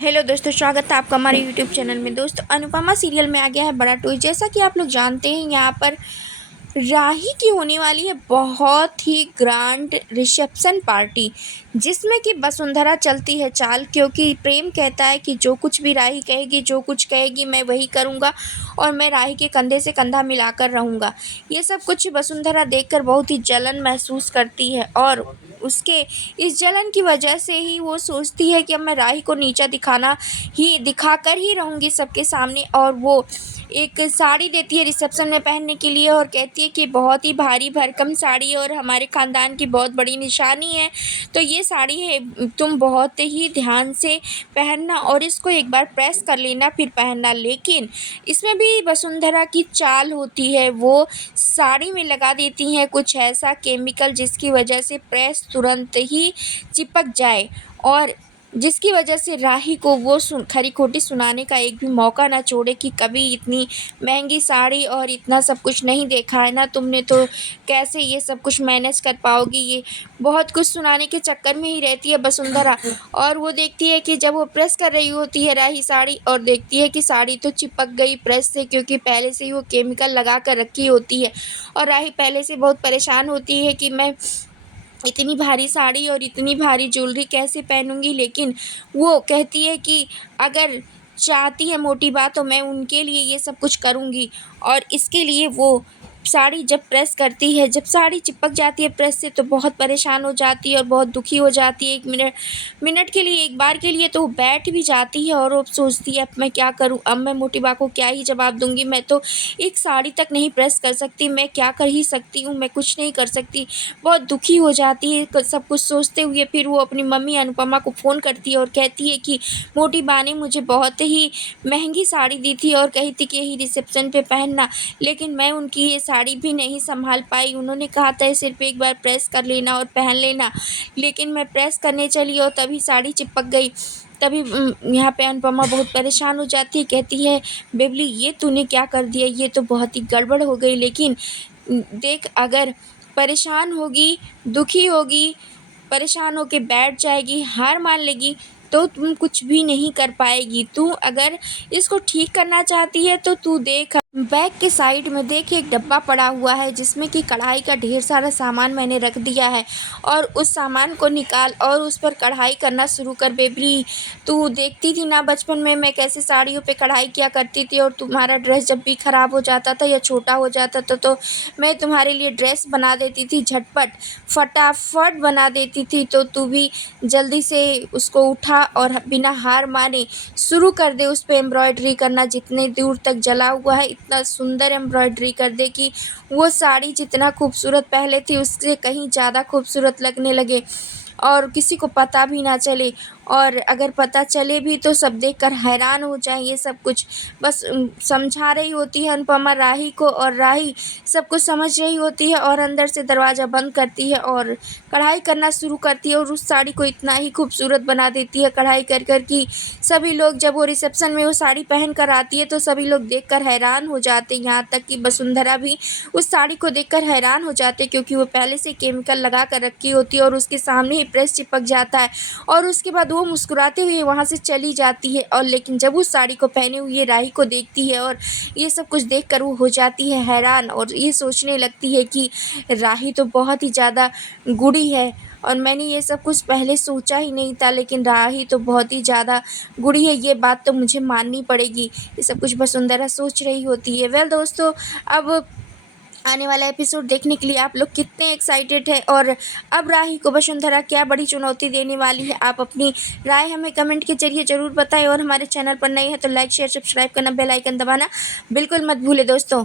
Hello दोस्तों, स्वागत है आपका हमारे यूट्यूब चैनल में। दोस्तों, अनुपमा सीरियल में आ गया है बड़ा ट्विस्ट। जैसा कि आप लोग जानते हैं, यहाँ पर राही की होने वाली है बहुत ही ग्रैंड रिसेप्शन पार्टी, जिसमें कि वसुंधरा चलती है चाल, क्योंकि प्रेम कहता है कि जो कुछ भी राही कहेगी, जो कुछ कहेगी मैं वही करूँगा और मैं राही के कंधे से कंधा मिलाकर रहूँगा। ये सब कुछ वसुंधरा देखकर बहुत ही जलन महसूस करती है और उसके इस जलन की वजह से ही वो सोचती है कि अब मैं राही को नीचा दिखाकर ही रहूँगी सबके सामने। और वो एक साड़ी देती है रिसेप्शन में पहनने के लिए और कहती है कि बहुत ही भारी भरकम साड़ी है और हमारे ख़ानदान की बहुत बड़ी निशानी है, तो ये साड़ी है, तुम बहुत ही ध्यान से पहनना और इसको एक बार प्रेस कर लेना फिर पहनना। लेकिन इसमें भी वसुंधरा की चाल होती है, वो साड़ी में लगा देती हैं कुछ ऐसा केमिकल जिसकी वजह से प्रेस तुरंत ही चिपक जाए और जिसकी वजह से राही को वो खरी खोटी सुनाने का एक भी मौका ना छोड़े कि कभी इतनी महंगी साड़ी और इतना सब कुछ नहीं देखा है ना तुमने, तो कैसे ये सब कुछ मैनेज कर पाओगी। ये बहुत कुछ सुनाने के चक्कर में ही रहती है वसुंधरा। और वो देखती है कि जब वो प्रेस कर रही होती है राही साड़ी, और देखती है कि साड़ी तो चिपक गई प्रेस से, क्योंकि पहले से ही वो केमिकल लगा कर रखी होती है। और राही पहले से बहुत परेशान होती है कि मैं इतनी भारी साड़ी और इतनी भारी ज्वेलरी कैसे पहनूंगी। लेकिन वो कहती है कि अगर चाहती है मोटी बात, तो मैं उनके लिए ये सब कुछ करूंगी। और इसके लिए वो साड़ी जब प्रेस करती है, जब साड़ी चिपक जाती है प्रेस से, तो बहुत परेशान हो जाती है और बहुत दुखी हो जाती है। एक मिनट मिनट के लिए, एक बार के लिए तो वो बैठ भी जाती है और वो सोचती है अब मैं क्या करूं, अब मैं मोटी बा को क्या ही जवाब दूंगी। मैं तो एक साड़ी तक नहीं प्रेस कर सकती, मैं क्या कर ही सकती हूँ, मैं कुछ नहीं कर सकती। बहुत दुखी हो जाती है सब कुछ सोचते हुए। फिर वो अपनी मम्मी अनुपमा को फ़ोन करती है और कहती है कि मोटी बा ने मुझे बहुत ही महंगी साड़ी दी थी और कही थी कि यही रिसेप्शन पे पहनना, लेकिन मैं उनकी ये साड़ी भी नहीं संभाल पाई। उन्होंने कहा था सिर्फ एक बार प्रेस कर लेना और पहन लेना, लेकिन मैं प्रेस करने चली और तभी साड़ी चिपक गई। तभी यहाँ पे अनुपमा बहुत परेशान हो जाती है, कहती है बेबली ये तूने क्या कर दिया, ये तो बहुत ही गड़बड़ हो गई। लेकिन देख, अगर परेशान होगी, दुखी होगी, परेशान होके बैठ जाएगी, हार मान लेगी, तो तुम कुछ भी नहीं कर पाएगी। तू अगर इसको ठीक करना चाहती है तो तू देख, बैग के साइड में देख एक डब्बा पड़ा हुआ है जिसमें कि कढ़ाई का ढेर सारा सामान मैंने रख दिया है, और उस सामान को निकाल और उस पर कढ़ाई करना शुरू कर। बेबी, तू देखती थी ना बचपन में मैं कैसे साड़ियों पे कढ़ाई किया करती थी, और तुम्हारा ड्रेस जब भी ख़राब हो जाता था या छोटा हो जाता था तो मैं तुम्हारे लिए ड्रेस बना देती थी, झटपट फटाफट बना देती थी। तो तू भी जल्दी से उसको उठा और बिना हार माने शुरू कर दे उस पे एम्ब्रॉयडरी करना। जितने दूर तक जला हुआ है इतना सुंदर एम्ब्रॉयडरी कर दे कि वो साड़ी जितना खूबसूरत पहले थी उससे कहीं ज़्यादा खूबसूरत लगने लगे और किसी को पता भी ना चले। और अगर पता चले भी तो सब देखकर हैरान हो जाए। ये सब कुछ बस समझा रही होती है अनुपमा राही को, और राही सब कुछ समझ रही होती है और अंदर से दरवाज़ा बंद करती है और कढ़ाई करना शुरू करती है, और उस साड़ी को इतना ही खूबसूरत बना देती है कढ़ाई कर कर कि सभी लोग, जब वो रिसेप्शन में वो साड़ी पहन कर आती है तो सभी लोग देखकर हैरान हो जाते हैं। यहाँ तक कि वसुंधरा भी उस साड़ी को देखकर हैरान हो जाते हैं, क्योंकि वो पहले से केमिकल लगा कर रखी होती है और उसके सामने ही प्रेस चिपक जाता है। और उसके बाद वो मुस्कुराते हुए वहाँ से चली जाती है। और लेकिन जब उस साड़ी को पहने हुए राही को देखती है और ये सब कुछ देखकर वो हो जाती है हैरान, और ये सोचने लगती है कि राही तो बहुत ही ज़्यादा गुड़ी है और मैंने ये सब कुछ पहले सोचा ही नहीं था, लेकिन राही तो बहुत ही ज़्यादा गुड़ी है, ये बात तो मुझे माननी पड़ेगी। ये सब कुछ वसुंधरा सोच रही होती है। वेल दोस्तों, अब आने वाला एपिसोड देखने के लिए आप लोग कितने एक्साइटेड हैं, और अब राही को वसुंधरा क्या बड़ी चुनौती देने वाली है, आप अपनी राय हमें कमेंट के जरिए ज़रूर बताएं। और हमारे चैनल पर नए हैं तो लाइक शेयर सब्सक्राइब करना, बेल आइकन दबाना बिल्कुल मत भूलें दोस्तों।